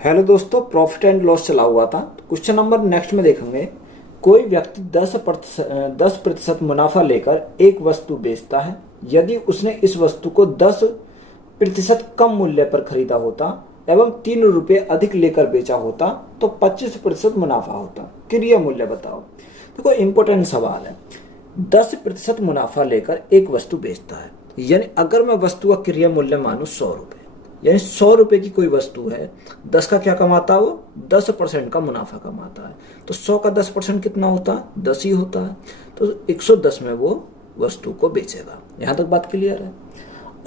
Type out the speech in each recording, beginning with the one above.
Hello दोस्तों, profit and loss चला हुआ था। क्वेश्चन नंबर नेक्स्ट में देखेंगे। कोई व्यक्ति 10% मुनाफा लेकर एक वस्तु बेचता है। यदि उसने इस वस्तु को 10% कम मूल्य पर खरीदा होता एवं 3 रुपये अधिक लेकर बेचा होता तो 25% मुनाफा होता। क्रिया मूल्य बताओ। देखो, इंपॉर्टेंट सवाल है। 10% मुनाफा लेकर एक वस्तु बेचता है, यानी अगर मैं वस्तु का क्रिया मूल्य मानूं 100 रुपये, यानी 100 रुपए की कोई वस्तु है, 10 का क्या कमाता है? वो 10% का मुनाफा कमाता है। तो 100 का 10% कितना होता है? 10 ही होता है। तो 110 में वो वस्तु को बेचेगा। यहां तक बात क्लियर है।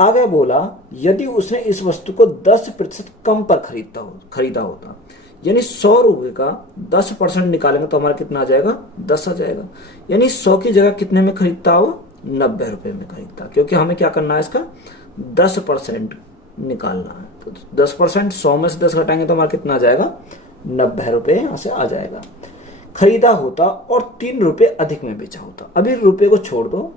आगे बोला, यदि उसने इस वस्तु को 10% कम पर खरीदा होता, यानी 100 रुपए का 10% निकालेंगे तो हमारा कितना आ जाएगा? 10 आ जाएगा। यानी 100 की जगह कितने में खरीदता हो? 90 रुपए में खरीदता, क्योंकि हमें क्या करना है? इसका 10% निकालना है। तो 10%, 100 में से 10 घटाएंगे तो हमारा कितना आ जाएगा? 90 रुपए यहां से आ जाएगा। खरीदा होता और 3 रुपए अधिक में बेचा होता। अभी रुपए को छोड़ दो,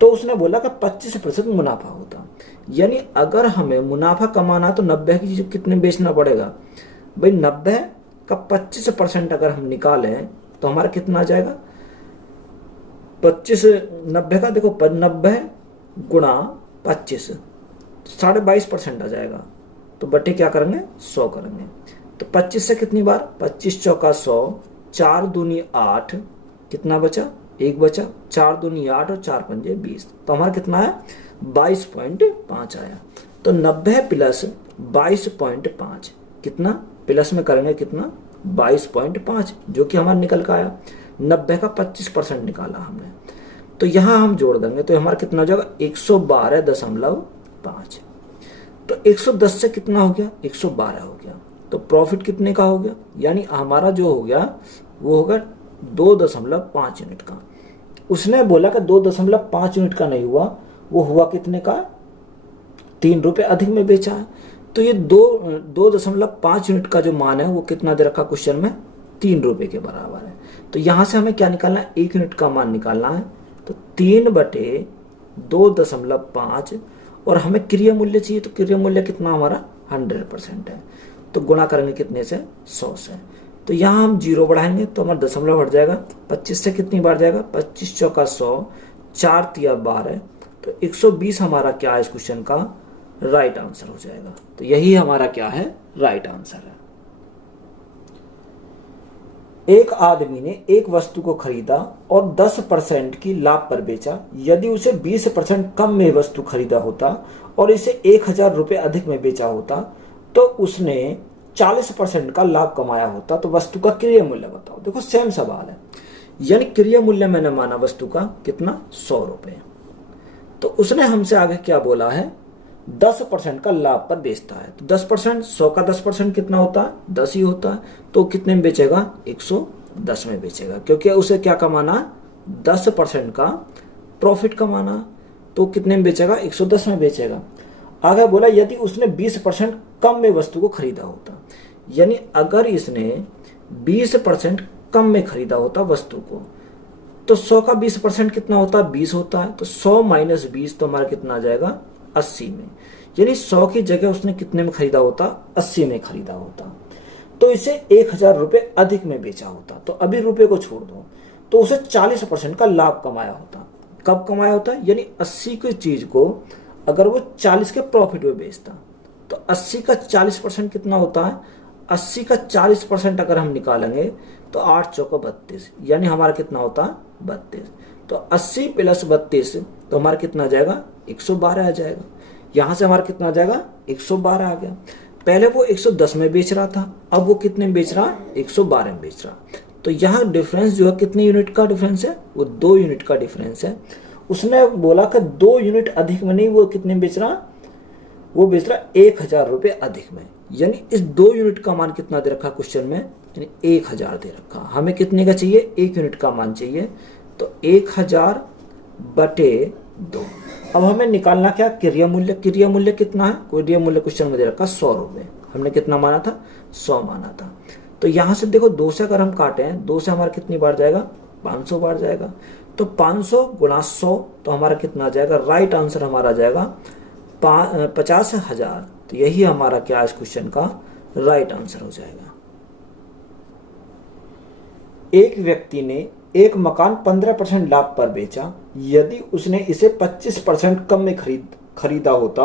तो उसने बोला कि 25% मुनाफा होता। यानी अगर हमें मुनाफा कमाना तो 90 की चीज कितने बेचना पड़ेगा भाई? 90 का 25% अगर हम निकालें तो हमारा कितना आ जाएगा? 90 का देखो, 90 गुणा 25, 22.5% आ जाएगा। तो बटे क्या करेंगे? 100 करेंगे। तो 25 से कितनी बार? 25 चौका 100, 4 दूनी 8, कितना बचा? 1 बचा। 4 दूनी 8 और 4 पंजे 20। तो हमारा कितना है? 22.5 आया। तो 90 प्लस 22.5 कितना? प्लस में करेंगे कितना? 22.5, जो कि हमारा निकल का आया। 90 का 25% निकाला हमने, तो यहां हम जोड़ देंगे तो हमारा कितना हो जाएगा? 112.5। तो 110 से कितना हो गया? 112 हो गया। तो प्रॉफिट कितने का हो गया? यानी हमारा जो हो गया वो होगा 2.5 यूनिट का। उसने बोला कि 2.5 यूनिट का नहीं हुआ, वो हुआ कितने का? 3 रुपए अधिक में बेचा है। तो ये 2.5 यूनिट का जो मान है वो कितना दे रखा क्वेश्चन में? 3 रुपए के बराबर है। तो यहां से हमें क्या निकालना है? 1 यूनिट का मान निकालना है। तो 3/2.5, और हमें क्रिया मूल्य चाहिए, तो क्रिया मूल्य कितना हमारा? 100% है। तो गुणा करेंगे कितने से? 100 से। तो यहां हम 0 बढ़ाएंगे तो हमारा दशमलव हट जाएगा। 25 से कितनी बार जाएगा? 25 चौका 100, 4 तिया 12। तो 120 हमारा क्या है इस क्वेश्चन का? राइट आंसर हो जाएगा। तो यही हमारा क्या है? राइट आंसर है। एक आदमी ने एक वस्तु को खरीदा और 10% की लाभ पर बेचा। यदि उसे 20% कम में वस्तु खरीदा होता और इसे 1000 रुपये अधिक में बेचा होता तो उसने 40% का लाभ कमाया होता। तो वस्तु का क्रिया मूल्य बताओ। देखो, सेम सवाल है। यानी क्रिया मूल्य मैंने माना वस्तु का कितना? 100 रुपये। तो उसने हमसे आगे क्या बोला है? 10% का लाभ पर बेचता है। तो 10%, 100 का 10% कितना होता है? 10 ही होता है। तो कितने में बेचेगा? 110 में बेचेगा, क्योंकि उसे क्या कमाना? 10% का प्रॉफिट कमाना। तो कितने में बेचेगा? 110 में बेचेगा। आगे बोला, यदि उसने 20% कम में वस्तु को खरीदा होता, यानी अगर इसने 20% कम में खरीदा होता वस्तु को, तो 100 का 20% कितना होता है? 20 होता है। तो 100 माइनस 20 तो हमारा कितना आ जाएगा? 80 में। यानी 100 की जगह उसने कितने में खरीदा होता? 80 में खरीदा होता। तो इसे 1000 रुपये अधिक में बेचा होता। तो अभी रुपए को छोड़ दो, तो उसे 40% का लाभ कमाया होता। कब कमाया होता? यानी 80 की चीज को अगर वो 40 के प्रॉफिट में बेचता, तो 80 का 40% कितना होता है? 80 का 40% अगर हम निकालेंगे तो 8 चौको 32, यानी हमारा कितना होता है? 32। तो 80 प्लस 32 तो हमारा कितना आ जाएगा? 112 आ जाएगा। यहां से हमारा कितना आ जाएगा? 112 आ गया। पहले वो 110 में बेच रहा था, अब वो कितने में बेच रहा? 112 में बेच रहा। तो यहाँ डिफरेंस जो है कितने यूनिट का डिफरेंस है? वो 2 यूनिट का डिफरेंस है। उसने बोला कि 2 यूनिट अधिक में नहीं, वो कितने में बेच रहा? वो बेच रहा 1000 रुपये अधिक में। यानी इस 2 यूनिट का मान कितना दे रखा क्वेश्चन में? यानी 1000 दे रखा। हमें कितने का चाहिए? 1 यूनिट का मान चाहिए। तो 1000/2। अब हमें निकालना क्या? क्रिया मूल्य। क्रिया मूल्य कितना है? क्रिया मूल्य क्वेश्चन में दे रखा 100 रुपये। हमने कितना माना था? 100 माना था। तो यहां से देखो, 2 से अगर हम काटे हैं, 2 से हमारा कितनी बार जाएगा? 500 बार जाएगा। तो 500 गुणा 100 तो हमारा कितना आ जाएगा? राइट आंसर हमारा आ जाएगा 50,000। तो यही हमारा क्या है इस क्वेश्चन का? राइट आंसर हो जाएगा। एक व्यक्ति ने एक मकान 15% लाभ पर बेचा। यदि उसने इसे 25% कम में खरीदा होता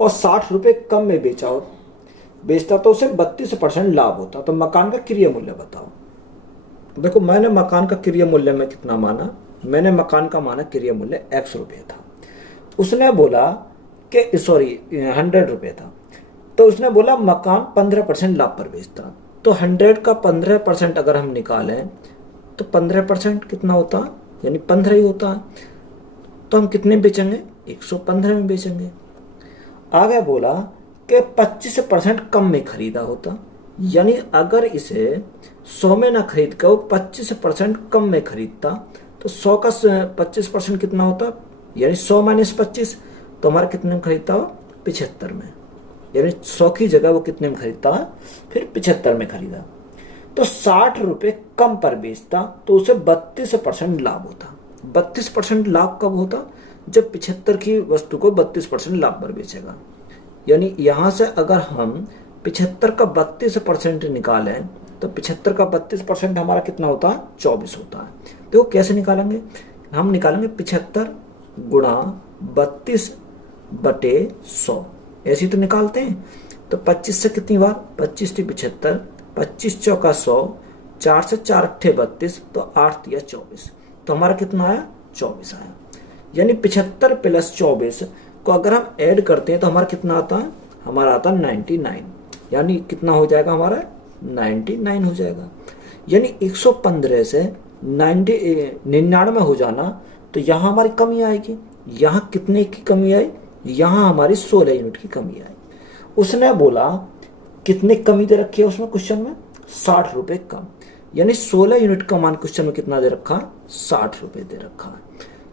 और 60 रुपए कम में बेचता तो उसे 32% लाभ होता। तो मकान का क्रय मूल्य बताओ। देखो, मैंने मकान का क्रय मूल्य में कितना माना, मैंने मकान का माना क्रय मूल्य X रुपये था। उसने बोला कि सॉरी 100 रुपये था। तो उसने बोला मकान 15% लाभ पर बेचता। तो 100 का 15% अगर हम निकालें तो 15% कितना होता, यानी 15 ही होता। तो हम कितने बेचेंगे, 115 में बेचेंगे। आगे बोला कि 25% कम में खरीदा होता, यानी अगर इसे 100 में ना खरीद कर वो 25% कम में खरीदता तो 100 का 25% कितना होता, यानी 100 माइनस 25, तो हमारा कितने में खरीदता हो, 75 में। यानी 100 की जगह वो कितने में खरीदता, फिर 75 में खरीदा। तो 60 रुपए कम पर बेचता तो उसे 32% लाभ होता। 32% लाभ कब होता, जब 75 की वस्तु को 32% लाभ पर बेचेगा। यानी यहां से अगर हम 75 का 32% निकालें तो 75 का 32% हमारा कितना होता है, 24 होता है। देखो कैसे निकालेंगे, हम निकालेंगे 75 गुणा 32 बटे 100, ऐसे तो निकालते हैं। तो 25 से कितनी बार, 25 थी 75, 25 चौका 100, 4 से 4 अट्ठे 32, तो 8 दिया 24, तो हमारा कितना आया, 24 आया। यानी 75 प्लस 24 को अगर हम ऐड करते हैं तो हमारा कितना आता है, हमारा आता है 99। यानी कितना हो जाएगा हमारा, 99 हो जाएगा। यानी 115 से 99 हो जाना, तो यहाँ हमारी कमी आएगी। यहाँ कितने की कमी आई, यहाँ हमारी 16 यूनिट की कमी आई। उसने बोला कितने कमी दे रखी है उसमें क्वेश्चन में, 60 रुपए कम। यानी 16 यूनिट का मान क्वेश्चन में कितना दे रखा है, 60 रुपए दे रखा है।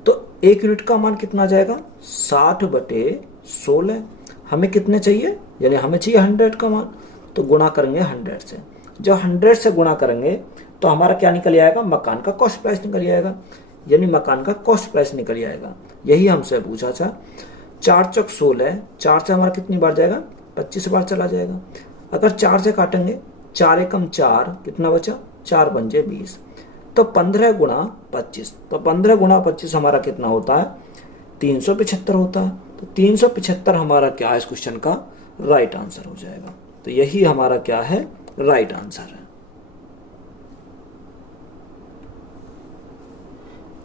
तो 1 यूनिट का मान कितना जाएगा, 60 बटे 16। हमें कितने चाहिए, यानी हमें चाहिए 100 का मान, तो गुणा करेंगे 100 से। जब 100 से गुणा करेंगे तो हमारा क्या निकल आएगा, मकान का कॉस्ट प्राइस निकल आएगा। यानी मकान का कॉस्ट प्राइस निकल आएगा। यही हमसे पूछा था। 4 चौक 16, 4 से हमारा कितनी बार जाएगा, 25 बार चला जाएगा। अगर 4 से काटेंगे, 4 एकम 4, कितना बचा, 4 पंजे 20, तो 15 गुणा 25, तो 15 गुणा 25 हमारा कितना होता है, 375 होता है। तो 375 हमारा क्या है इस क्वेश्चन का राइट आंसर हो जाएगा। तो यही हमारा क्या है, राइट आंसर है।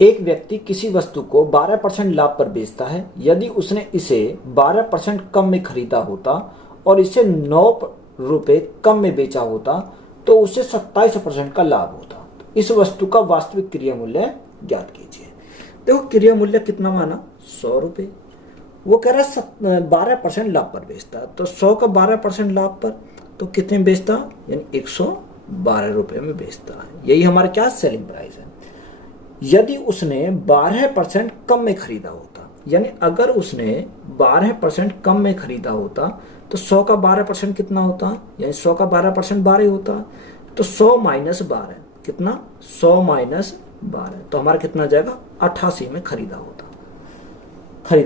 एक व्यक्ति किसी वस्तु को 12% लाभ पर बेचता है। यदि उसने इसे 12% कम में खरीदा होता और इसे 9 रुपए कम में बेचा होता तो उसे 27% का लाभ होता। इस वस्तु का वास्तविक क्रय मूल्य ज्ञात कीजिए। देखो क्रय मूल्य कितना माना, 100 रुपए। वो कह रहा है 12% लाभ पर बेचता, तो 100 का 12% लाभ पर तो कितने में बेचता, यानी 112 रुपए में बेचता है। यही हमारा क्या सेलिंग प्राइस है। यदि उसने 12% कम में खरीदा होता, यानी अगर उसने 12% कम में खरीदा होता तो 100 का 12% कितना होता, यानी 100 का 12% 12 होता। तो 100 माइनस 12 कितना, 100 माइनस 12, तो हमारा कितना जाएगा, 88 में खरीदा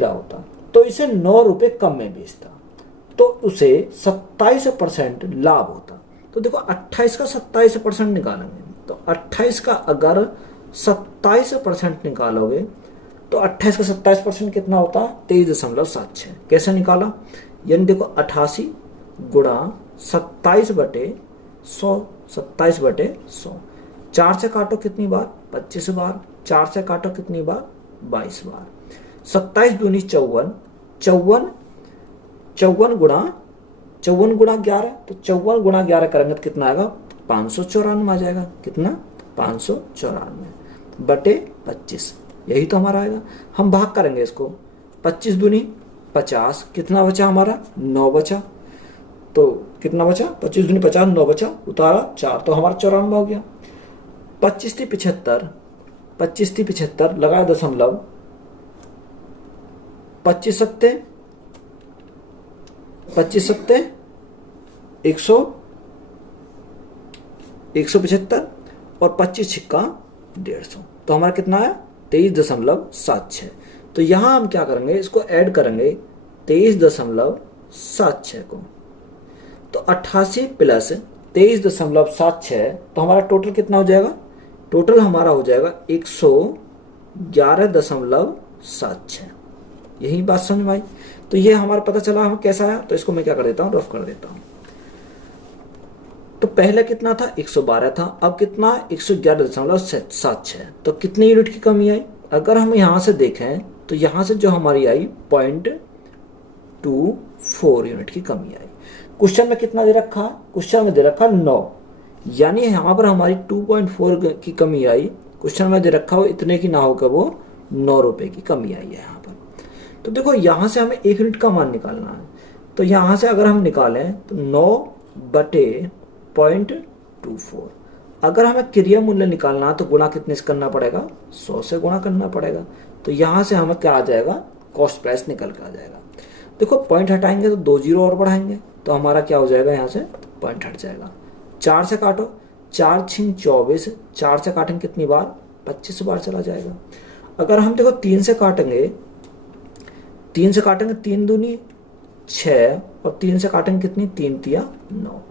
होता। तो इसे 9 रुपए कम में बेचता तो उसे 27% लाभ होता। तो देखो 28 का 27% निकालेंगे, तो 28 का अगर 27% निकालोगे तो 28 का 27% कितना होता है, 23.76। कैसे निकाला, यानी देखो 88 गुणा 27 बटे 100, 27 बटे 100। 4 से काटो कितनी बार, 25 बार। 4 से काटो कितनी बार, 22 बार। 27 दूनी 54, 54 गुणा 11, तो 54 गुणा 11 करेंगे तो कितना आएगा, 594 आ जाएगा। कितना, 594 बटे 25, यही तो हमारा आएगा। हम भाग करेंगे इसको, 25 दूनी 50, कितना बचा हमारा, 9 बचा। तो कितना बचा, 25 दूनी 50, 9 बचा, उतारा 4, तो हमारा 94 हो गया। 25 थी 75, 25 थी 75, लगाया दशमलव, 25 सत्ते 175 और 25 छिक्का 150, तो हमारा कितना आया, 23.76। तो यहां हम क्या करेंगे, इसको ऐड करेंगे 23.76 को। तो 88 प्लस 23.76, तो हमारा टोटल कितना हो जाएगा? टोटल हमारा हो जाएगा 111.76। यही बात समझ में आई। तो ये हमारा पता चला हम कैसा आया। तो इसको मैं क्या कर देता हूँ, रफ कर देता हूँ। तो पहले कितना था? 112 था, अब कितना? 111.76। तो कितनी यूनिट की कमी आई? अगर हम यहां से देखें तो यहां से जो हमारी आई 0.24 यूनिट की कमी आई। क्वेश्चन में कितना दे रखा? क्वेश्चन में दे रखा 9, यानी यहां पर हमारी 2.4 की कमी आई। क्वेश्चन में दे रखा हो इतने की ना होकर वो 9 रुपए की कमी आई है यहाँ पर। तो देखो यहां से हमें 1 यूनिट का मान निकालना है। तो यहां से अगर हम निकालें तो 9/0.24। अगर हमें क्रिया मूल्य निकालना है तो गुणा कितने से करना पड़ेगा? 100 से गुणा करना पड़ेगा। तो यहां से हमें क्या आ जाएगा? कॉस्ट प्राइस निकल के आ जाएगा। देखो पॉइंट हटाएंगे तो 2 जीरो और बढ़ाएंगे तो हमारा क्या हो जाएगा? यहाँ से पॉइंट हट जाएगा। 4 से काटो, 4 छिंग 24, 4 से काटेंगे कितनी बार? 25 बार चला जाएगा। अगर हम देखो 3 से काटेंगे, 3 से काटेंगे 3 दूनी 6 और 3 से काटेंगे कितनी? 3 तिया 9।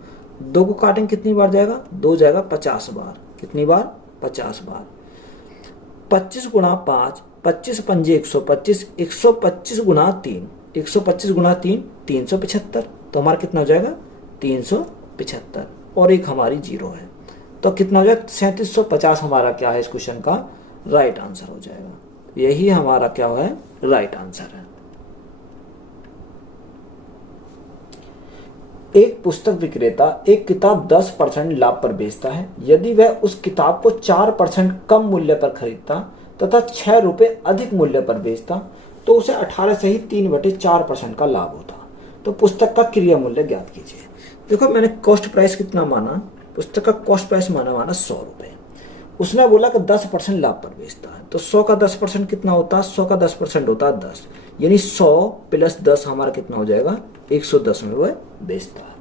2 को काटेंगे कितनी बार जाएगा? 2 जाएगा 50 बार। कितनी बार? 50 बार। 25 गुणा 5, 25 पंजे 125, 125 गुणा 3, 125 गुणा 3 375। तो हमारा कितना हो जाएगा? 375 और एक हमारी जीरो है। तो कितना हो जाएगा? 3750 हमारा क्या है इस क्वेश्चन का राइट आंसर हो जाएगा। यही हमारा क्या है? राइट आंसर है। एक पुस्तक विक्रेता एक किताब 10% लाभ पर बेचता है। यदि वह उस किताब को 4% कम मूल्य पर खरीदता तथा 6 रुपए अधिक मूल्य पर बेचता तो उसे 18 से ही 3/4% का लाभ होता। तो पुस्तक का क्रिया मूल्य ज्ञात कीजिए। देखो मैंने कॉस्ट प्राइस कितना माना? पुस्तक का कॉस्ट प्राइस माना 100 रुपए। उसने बोला कि 10% लाभ पर बेचता है। तो 100 का 10% कितना होता है? 100 का 10% होता है 10, यानी 100 प्लस 10 हमारा कितना हो जाएगा? 110 में वह बेचता है।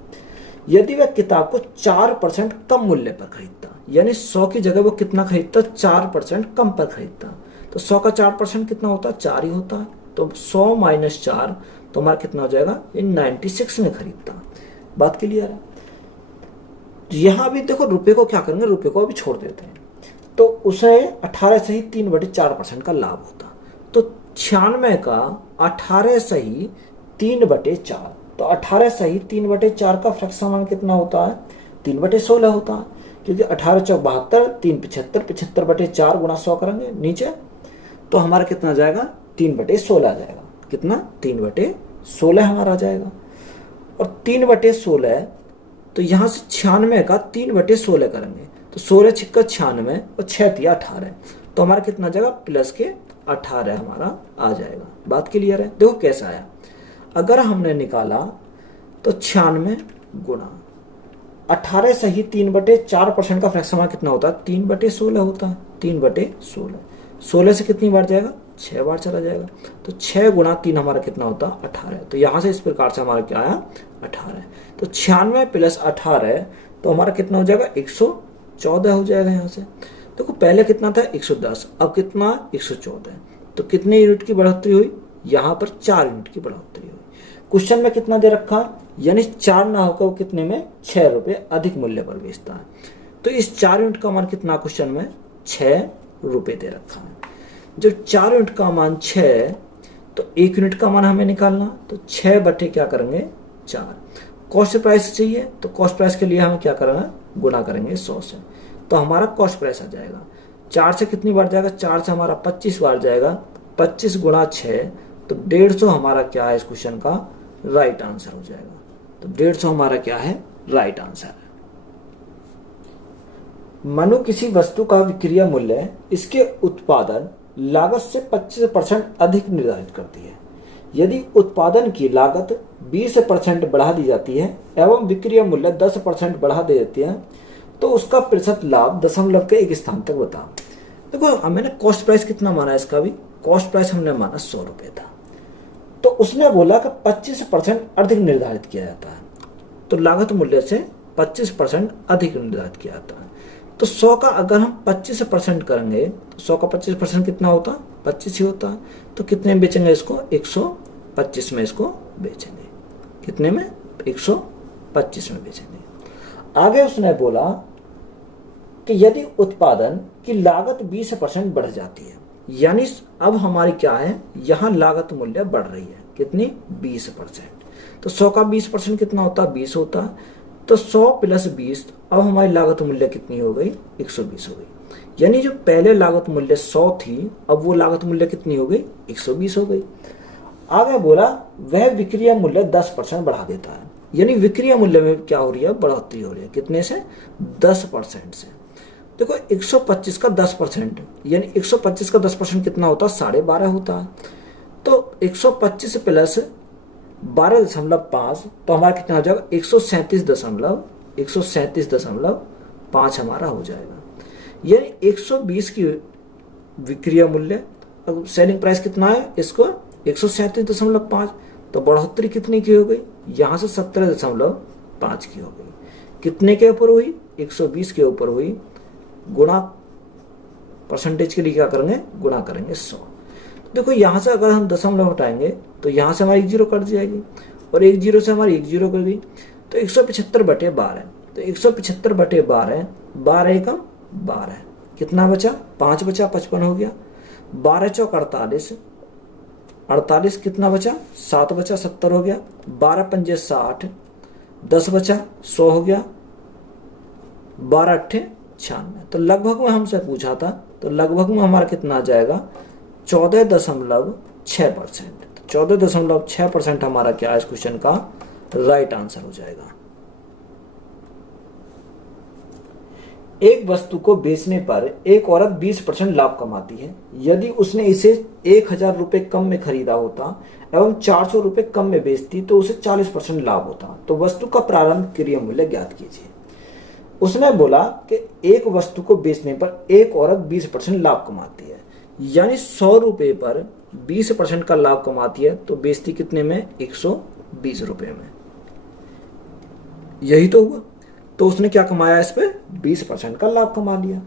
यदि वह किताब को 4% कम मूल्य पर खरीदता, यानी 100 की जगह वो कितना खरीदता? 4% कम पर खरीदता। तो 100 का 4% कितना होता है? 4 ही होता है। तो 100 माइनस 4 तो हमारा कितना हो जाएगा? ये 96 में खरीदता। बात क्लियर है? यहां भी देखो रुपए को क्या करेंगे? रुपए को अभी छोड़ देते हैं। तो उसे 18 से ही 3/4% का लाभ होता। तो 96 का 18 से ही 3/4, तो 18 से ही 3/4 का फ्रैक्शन कितना होता है? 3/16 होता है। क्योंकि 18 चौक 72, 3 75, 75/4 गुणा 100 करेंगे नीचे तो हमारा कितना आ जाएगा? 3/16 आ जाएगा। कितना? 3/16 हमारा आ जाएगा। और 3/16 तो यहां से 96 का 3/16 करेंगे तो 16 छिक्का 96 और 6 तिया 18, तो हमारा कितना आ जाएगा? प्लस के 18 हमारा आ जाएगा। बात क्लियर है? देखो कैसा आया। अगर हमने निकाला तो 96 गुणा 18 से ही 3/4% का फ्रैक्शन हमारा कितना होता है? 3/16 होता है। 3/16, 16 से कितनी बार जाएगा? 6 बार चला जाएगा। तो 6 गुणा 3 हमारा कितना होता है? 18। तो यहां से इस प्रकार से हमारा क्या आया? 18। तो 96 प्लस 18 तो हमारा कितना हो जाएगा? 114 हो जाएगा। यहाँ से देखो पहले कितना था? 110, अब कितना? 114। तो कितने यूनिट की बढ़ोतरी हुई? यहाँ पर 4 यूनिट की बढ़ोतरी हुई। क्वेश्चन में कितना दे रखा? यानी 4 ना होकर वो कितने में? 6 रुपए अधिक मूल्य पर बेचता है। तो इस 4 यूनिट का मान कितना क्वेश्चन में? 6 रुपए दे रखा है। जब 4 यूनिट का मान 6 तो 1 यूनिट का मान हमें निकालना, तो 6 बटे क्या करेंगे? 4। कॉस्ट प्राइस चाहिए तो कॉस्ट प्राइस के लिए हम क्या करेंगे? गुणा करेंगे 100 से, तो हमारा कॉस्ट प्राइस आ जाएगा। 4 से कितनी बार जाएगा? 4 से हमारा 25 बार जाएगा। 25 गुणा 6 तो 150 हमारा क्या है इस क्वेश्चन का राइट आंसर हो जाएगा। तो 150 हमारा क्या है? राइट आंसर है। मानो किसी वस्तु का विक्रय मूल्य इसके उत्पादन लागत से 25% अधिक निर्धारित करती है। यदि उत्पादन की लागत 20% बढ़ा दी जाती है एवं विक्रय मूल्य 10% बढ़ा दे देती है तो उसका प्रतिशत लाभ दशमलव के एक स्थान तक बताओ। देखो हमने कॉस्ट प्राइस कितना माना? इसका भी कॉस्ट प्राइस हमने माना 100 रुपए था। तो उसने बोला कि 25% अधिक निर्धारित किया जाता है, तो लागत मूल्य से 25% अधिक निर्धारित किया जाता है। तो 100 का अगर हम 25% करेंगे तो 100 का 25% कितना होता? 25 ही होता है। तो कितने में बेचेंगे इसको? 125 में इसको बेचेंगे। कितने में? 25 में बेचेंगे। आगे उसने बोला कि यदि उत्पादन की लागत 20% बढ़ जाती है, यानी अब हमारी क्या है, यहाँ लागत मूल्य बढ़ रही है, कितनी, 20%। तो 100 का 20% कितना होता है, 20 होता है। तो 100 प्लस 20, अब हमारी लागत मूल्य कितनी हो गई, 120 हो गई। यानी जो पहले लागत मूल्य 100 थी, अब वो लागत मूल्य कितनी हो गई, 120 हो गई। आगे बोला वह विक्रय मूल्य 10% बढ़ा देता है, यानी विक्रय मूल्य में क्या हो रही है, बढ़ोतरी हो रही है, कितने से, 10% से। देखो 125 का 10%, यानी 125 का 10% कितना होता है, 12.5 होता है। तो 125 प्लस 12.5, तो हमारा कितना हो जाएगा, 137.5 हमारा हो जाएगा। यानी 120 की विक्रय मूल्य, अब सेलिंग प्राइस कितना है इसको, 137.5, तो बढ़ोतरी कितनी की हो गई, यहाँ से 17.5 की हो गई। कितने के ऊपर हुई, 120 के ऊपर हुई, गुणा परसेंटेज के लिए क्या करेंगे, गुणा करेंगे 100। देखो यहाँ से अगर हम दशमलव हटाएंगे तो यहाँ से हमारी 1 जीरो कट जाएगी, और 1 जीरो से हमारी 1 जीरो कट गई, तो 175/12। तो 175/12, 12 एकम 12, कितना बचा, 5 बचा, 55 हो गया। 12 चौक 48, 48 कितना बचा, 7 बचा, 70 हो गया। 12 पंजे 60, 10 बचा, 100 हो गया। 12 अट्ठे 96। तो लगभग में हमसे पूछा था, तो लगभग में हमारा कितना आ जाएगा, 14.6%। 14.6% हमारा क्या है इस क्वेश्चन का राइट आंसर हो जाएगा। एक वस्तु को बेचने पर एक औरत 20% लाभ कमाती है। यदि उसने इसे 1000 रुपए कम में खरीदा होता एवं 400 रुपए कम में बेचती तो उसे 40% लाभ होता। तो वस्तु का प्रारंभ क्रय मूल्य ज्ञात कीजिए। उसने बोला कि एक वस्तु को बेचने पर एक औरत 20% लाभ कमाती है, यानी 100 रुपए पर 20% का लाभ कमाती है, तो बेचती कितने में, 120 रुपए में। यही तो हुआ। तो उसने क्या कमाया, इस पे 20% का लाभ कमा लिया।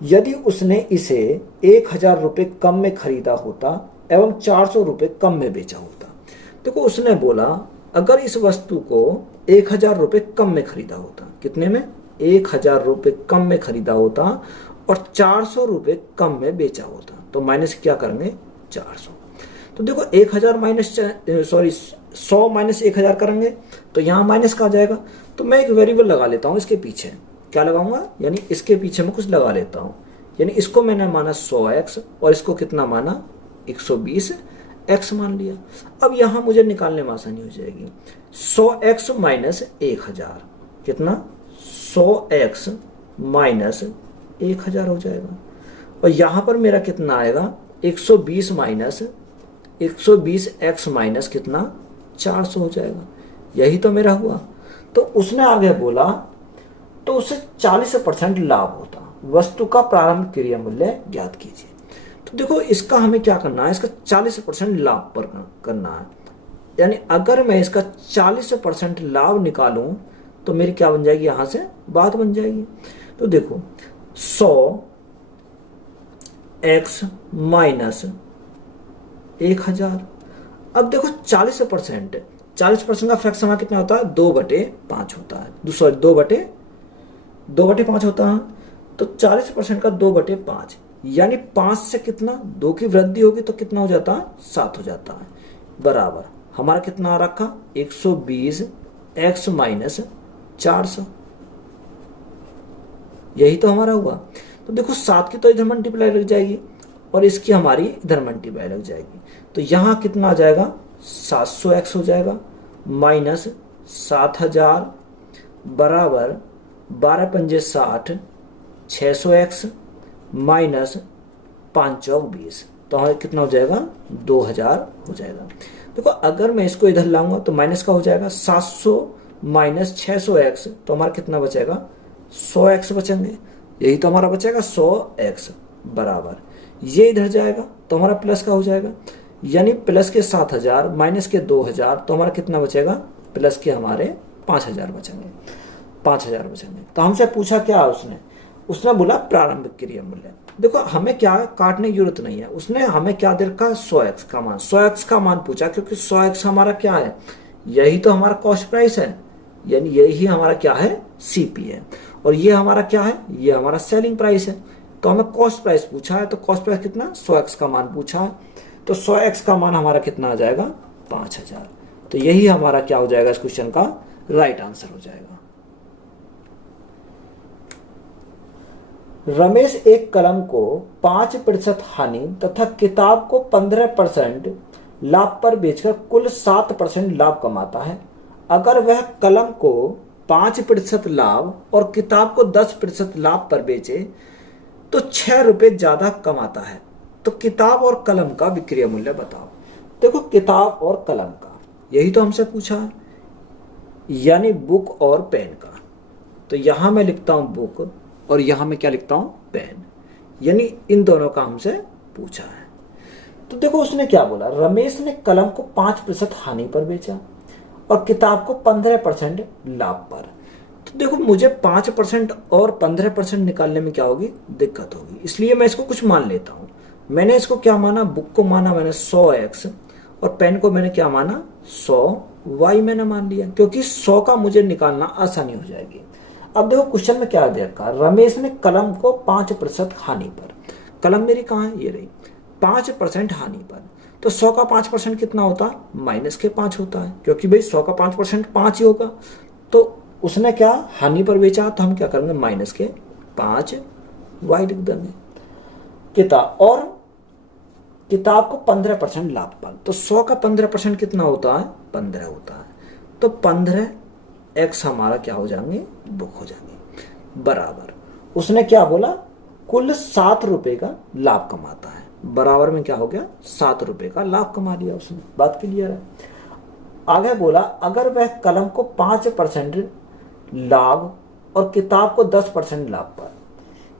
यदि उसने इसे 1000 रुपए कम में खरीदा होता एवं 400 रुपए कम में बेचा होता। देखो उसने बोला अगर इस वस्तु को 1000 रुपए कम में खरीदा होता, कितने में, 1000 रुपए कम में खरीदा होता और 400 रुपए कम में बेचा होता, तो माइनस क्या करेंगे, 400। तो देखो 1000 माइनस 100 माइनस 1000 करेंगे तो यहाँ माइनस का आ जाएगा। तो मैं एक वेरिएबल लगा लेता हूँ इसके पीछे, क्या लगाऊंगा, यानी इसके पीछे मैं कुछ लगा लेता हूँ। यानी इसको मैंने माना 100x और इसको कितना माना, 120x मान लिया। अब यहाँ मुझे निकालने में आसानी हो जाएगी। 100x माइनस 1000 कितना, 100x माइनस 1000 हो जाएगा। और यहाँ पर मेरा कितना आएगा, 120 माइनस 120x माइनस कितना, 400 हो जाएगा। यही तो मेरा हुआ। तो उसने आगे बोला तो उसे 40% लाभ होता। वस्तु का प्रारंभ क्रय मूल्य ज्ञात कीजिए। तो देखो इसका हमें क्या करना है, इसका 40% लाभ पर करना है। यानी अगर मैं इसका 40% लाभ निकालूं तो मेरी क्या बन जाएगी, यहां से बात बन जाएगी। तो देखो 100x माइनस 1000। अब देखो 40% का फ्रैक्शन हमारा कितना होता है, 2/5 होता है। सॉरी 2/5 होता है। तो 40% का 2/5 यानी 5 से कितना, 2 की वृद्धि होगी तो कितना हो जाता है, 7 हो जाता है। बराबर हमारा कितना आ रखा, 120x माइनस 400। यही तो हमारा हुआ। तो देखो 7 की तो इधर मल्टीप्लाई लग जाएगी और इसकी हमारी इधर मल्टीप्लाई लग जाएगी। तो यहां कितना आ जाएगा, 700x हो जाएगा माइनस 7000 बराबर 12 पंजे 60, 600x माइनस 5 चौक 20, तो हमारा कितना हो जाएगा, 2000 हो जाएगा। देखो अगर मैं इसको इधर लाऊंगा तो माइनस का हो जाएगा, 700 माइनस 600x, तो हमारा कितना बचेगा, 100x बचेंगे। यही तो हमारा बचेगा 100x बराबर, ये इधर जाएगा तो हमारा प्लस का हो जाएगा। यानी प्लस के 7000 माइनस के 2000, तो हमारा कितना बचेगा, प्लस के हमारे 5000 बचेंगे, 5000 बचेंगे। तो हमसे पूछा क्या, उसने बोला प्रारंभिक क्रय मूल्य। देखो हमें क्या काटने की जरूरत नहीं है, उसने हमें क्या दे रखा, 100x का मान, 100x का मान पूछा क्योंकि 100x हमारा क्या है, यही तो हमारा कॉस्ट प्राइस है, यानी यही हमारा क्या है, सीपी है। और ये हमारा क्या है, ये हमारा सेलिंग प्राइस है। तो हमें कॉस्ट प्राइस पूछा है, तो कॉस्ट प्राइस कितना, 100x का मान पूछा है। तो 100x का मान हमारा कितना आ जाएगा, 5000। तो यही हमारा क्या हो जाएगा, इस क्वेश्चन का राइट आंसर हो जाएगा। रमेश एक कलम को 5% हानि तथा किताब को 15% लाभ पर बेचकर कुल 7% लाभ कमाता है। अगर वह कलम को 5% लाभ और किताब को 10% लाभ पर बेचे तो 6 रुपये ज्यादा कमाता है। तो किताब और कलम का विक्रय मूल्य बताओ। देखो, किताब और कलम का यही तो हमसे पूछा है, यानी बुक और पेन का। तो यहां मैं लिखता हूं बुक और यहां मैं क्या लिखता हूं, पेन, यानी इन दोनों का हमसे पूछा है। तो देखो उसने क्या बोला, रमेश ने कलम को 5% हानि पर बेचा और किताब को 15% लाभ पर। तो देखो मुझे 5% और 15% निकालने में क्या होगी, दिक्कत होगी, इसलिए मैं इसको कुछ मान लेता हूं। मैंने इसको क्या माना, बुक को माना मैंने 100x और पेन को मैंने क्या माना, 100y मैंने मान लिया, क्योंकि 100 का मुझे निकालना आसानी हो जाएगी। अब देखो क्वेश्चन में क्या दे रखा, रमेश ने कलम को 5% हानि पर, कलम मेरी कहाँ है, ये रही, 5% हानि पर। तो 100 का 5% कितना होता है, -5 होता है, क्योंकि भाई 100 का 5% 5 ही होगा। तो उसने क्या हानि पर बेचा, तो हम क्या करेंगे, -5y लिख देंगे। किताब को 15% लाभ पर, तो 100 का 15% कितना होता है, 15 होता है। तो 15x हमारा क्या हो जाएंगे, बुक हो जाएंगे, बराबर उसने क्या बोला, कुल 7 रुपए का लाभ कमाता है। बराबर में क्या हो गया, 7 रुपए का लाभ कमा लिया उसने, बात क्लियर है। आगे बोला, अगर वह कलम को 5% लाभ और किताब को 10% लाभ पर,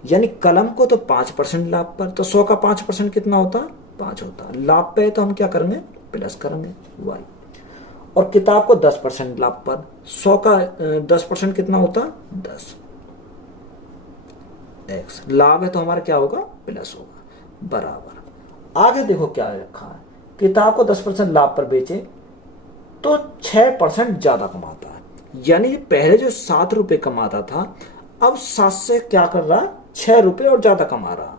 यानी कलम को तो 5% लाभ पर, तो 100 का 5% कितना होता है, 5 होता है। लाभ पे तो हम क्या करेंगे, प्लस करेंगे y। और किताब को 10% लाभ पर, 100 का 10% कितना होता है, 10x। लाभ है तो हमारा क्या होगा, प्लस होगा, बराबर। आगे देखो क्या रखा है, किताब को 10% लाभ पर बेचे तो 6% ज्यादा कमाता है। यानी पहले जो 7 रुपए कमाता था, अब 7 से क्या कर रहा है, 6 रुपए और ज्यादा कमा रहा।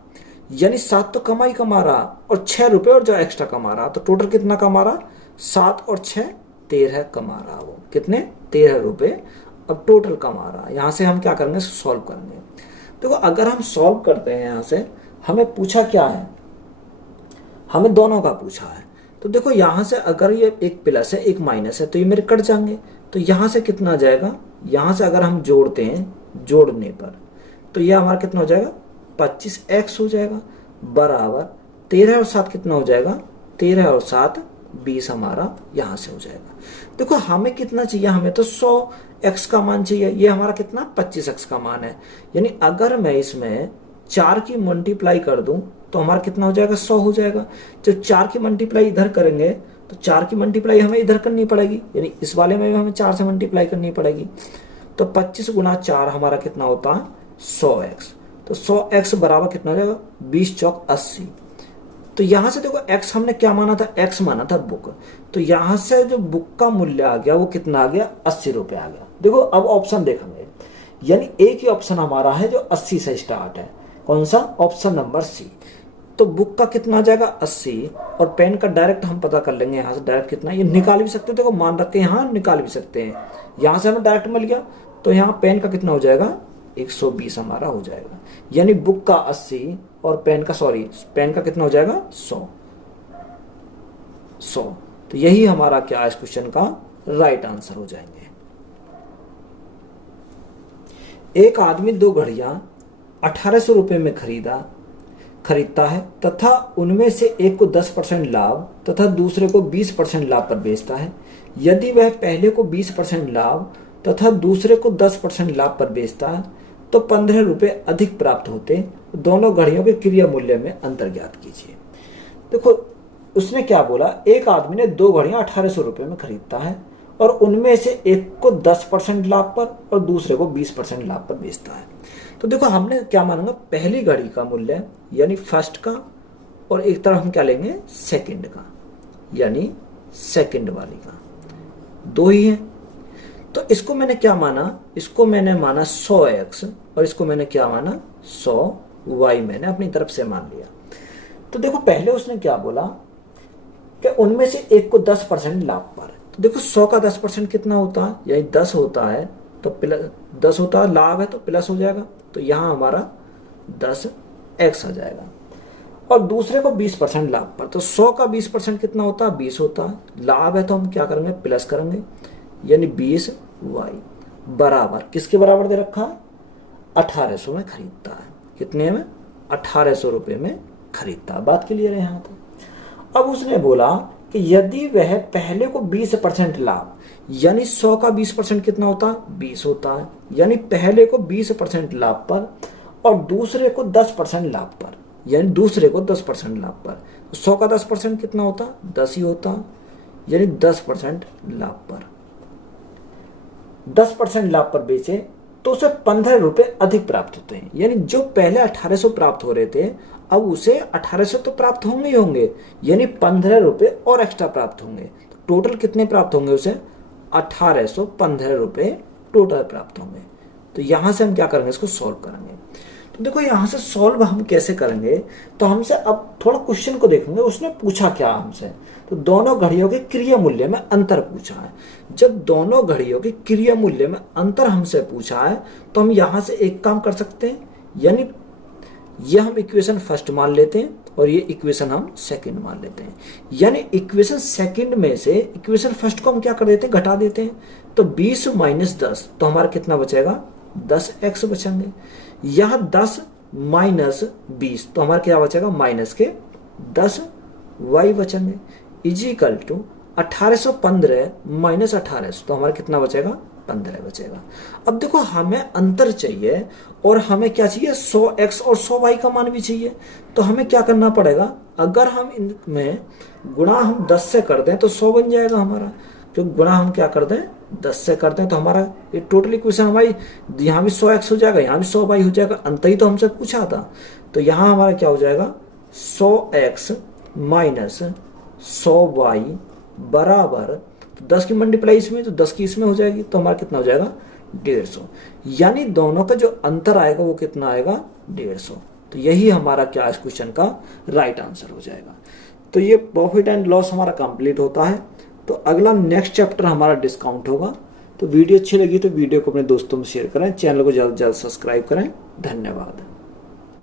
यानी 7 तो कमा ही कमा रहा और 6 रुपए और जो एक्स्ट्रा कमा रहा, तो टोटल कितना कमा रहा, 7 और 6 13 कमा रहा। वो कितने, 13 रुपए अब टोटल कमा रहा। यहां से हम क्या करेंगे, सॉल्व करेंगे। देखो अगर हम सॉल्व करते हैं, यहां से हमें पूछा क्या है, हमें दोनों का पूछा है। तो देखो यहां से अगर ये एक प्लस है एक माइनस है, तो ये मेरे कट जाएंगे। तो यहां से कितना जाएगा, यहां से अगर हम जोड़ते हैं, जोड़ने पर तो ये हमारा कितना हो जाएगा, 25x हो जाएगा, बराबर 13 और 7 कितना हो जाएगा, 13 और 7 20 हमारा यहां से हो जाएगा। देखो हमें कितना चाहिए, हमें तो 100x का मान चाहिए, ये हमारा कितना 25x का मान है। यानी अगर मैं इसमें 4 की मल्टीप्लाई कर दूं तो हमारा कितना हो जाएगा, 100 हो जाएगा। जब 4 की मल्टीप्लाई इधर करेंगे तो 4 की मल्टीप्लाई हमें इधर करनी पड़ेगी, यानी इस वाले में भी हमें 4 से मल्टीप्लाई करनी पड़ेगी। तो 25 गुना 4 हमारा कितना होता है, 100x। तो 100x बराबर कितना हो जाएगा, 20 चौक 80। तो यहां से देखो x हमने क्या माना था, x माना था बुक। तो यहां से जो बुक का मूल्य आ गया वो कितना आ गया, 80 रुपए आ गया। देखो अब ऑप्शन देखेंगे, यानी एक ही ऑप्शन हमारा है जो 80 से स्टार्ट है, कौन सा, ऑप्शन नंबर सी। तो बुक का कितना आ जाएगा 80 और पेन का डायरेक्ट हम पता कर लेंगे, यहाँ से डायरेक्ट कितना, ये निकाल भी सकते हैं, देखो मान रख के यहाँ निकाल भी सकते हैं। यहाँ से हमें डायरेक्ट मिल गया, तो यहाँ पेन का कितना हो जाएगा, 120 हमारा हो जाएगा। यानी बुक का 80 और पेन का कितना हो जाएगा, 100। तो यही हमारा क्या इस क्वेश्चन का राइट आंसर हो जाएंगे। एक आदमी 2 घड़ियां 1800 रुपए में खरीदता है तथा उनमें से एक को 10% लाभ तथा दूसरे को 20% लाभ पर बेचता है। यदि वह पहले को 20% लाभ तथा दूसरे को 10% लाभ पर बेचता है तो 15 रुपए अधिक प्राप्त होते। दोनों घड़ियों के क्रय मूल्य में अंतर ज्ञात कीजिए। देखो उसने क्या बोला, एक आदमी ने 2 घड़ियां 1800 रुपए में खरीदता है और उनमें से एक को 10% लाभ पर और दूसरे को 20% लाभ पर बेचता है। तो देखो हमने क्या मानेंगे, पहली घड़ी का मूल्य यानी फर्स्ट का, और एक तरफ हम क्या लेंगे, सेकंड का, यानी सेकंड वाली का, 2 ही है। तो इसको मैंने क्या माना, इसको मैंने माना 100x और इसको मैंने क्या माना 100y, मैंने अपनी तरफ से मान लिया। तो देखो पहले उसने क्या बोला कि उनमें से एक को 10% लाभ पर। तो देखो 100 का 10% कितना होता है, यानी 10 होता है, तो प्लस 10 होता है, लाभ है तो प्लस हो जाएगा, तो यहाँ हमारा 10x आ जाएगा। और दूसरे को 20% लाभ पर, तो 100 का 20% कितना होता है, 20 होता है, लाभ है तो हम क्या करेंगे, प्लस करेंगे, यानी 20y बराबर किसके बराबर दे रखा है, 1800 में खरीदता है। कितने में, 1800 रुपये में खरीदता है। बात क्लियर है यहाँ तक। अब उसने बोला कि यदि वह पहले को 20% लाभ, यानी 100 का 20% कितना होता है, 20 होता है, यानी पहले को 20% लाभ पर और दूसरे को 10% लाभ पर, यानी दूसरे को 10% लाभ पर, 100 का 10% कितना होता, 10 ही होता, यानी 10% लाभ पर, 10% लाभ पर बेचे तो उसे 15 रुपए अधिक प्राप्त होते हैं। यानी जो पहले 1800 प्राप्त हो रहे थे, अब उसे 1800 तो प्राप्त होंगे ही होंगे, यानी 15 रुपए और एक्स्ट्रा प्राप्त होंगे। टोटल कितने प्राप्त होंगे उसे, 1815 रुपए टोटल प्राप्त होंगे। तो यहां से हम क्या करेंगे, इसको सॉल्व करेंगे। तो देखो यहां से सॉल्व हम कैसे करेंगे, तो हमसे अब थोड़ा क्वेश्चन को देखेंगे, उसने पूछा क्या हमसे, तो दोनों घड़ियों के क्रिया मूल्य में अंतर पूछा है। जब दोनों घड़ियों के क्रिया मूल्य में अंतर हमसे पूछा है, तो हम यहां से एक काम कर सकते हैं, यानी यह हम इक्वेशन फर्स्ट मान लेते हैं और ये इक्वेशन हम सेकंड मान लेते हैं। यानी इक्वेशन सेकंड में से इक्वेशन फर्स्ट को हम क्या कर देते हैं, घटा देते हैं। तो 20 माइनस 10, तो हमारा कितना बचेगा, 10x बचेंगे। यह 10 माइनस 20, तो हमारा क्या बचेगा, माइनस के 10y बचेंगे, इजिकल टू 1815 माइनस 1800, तो हमारा कितना बचेगा, 15 बचेगा। अब देखो हमें अंतर चाहिए और हमें क्या चाहिए, 100x और 100y का मान भी चाहिए। तो हमें क्या करना पड़ेगा, अगर हम इनमें गुणा हम 10 से कर दें तो 100 बन जाएगा हमारा, क्योंकि गुणा हम क्या कर दें, 10 से करते हैं, तो हमारा ये टोटल इक्वेशन हमारी यहाँ भी 100x हो जाएगा, यहाँ भी 100y हो जाएगा, अंतर ही तो हमसे पूछा था। तो यहाँ हमारा क्या हो जाएगा, 100x माइनस 100y बराबर, तो 10 की मल्टीप्लाई इसमें, तो 10 की इसमें हो जाएगी, तो हमारा कितना हो जाएगा, 150। यानी दोनों का जो अंतर आएगा वो कितना आएगा, 150। तो यही हमारा क्या इस क्वेश्चन का राइट आंसर हो जाएगा। तो ये प्रॉफिट एंड लॉस हमारा कंप्लीट होता है। तो अगला नेक्स्ट चैप्टर हमारा डिस्काउंट होगा। तो वीडियो अच्छी लगी तो वीडियो को अपने दोस्तों में शेयर करें, चैनल को ज़्यादा से ज़्यादा सब्सक्राइब करें। धन्यवाद।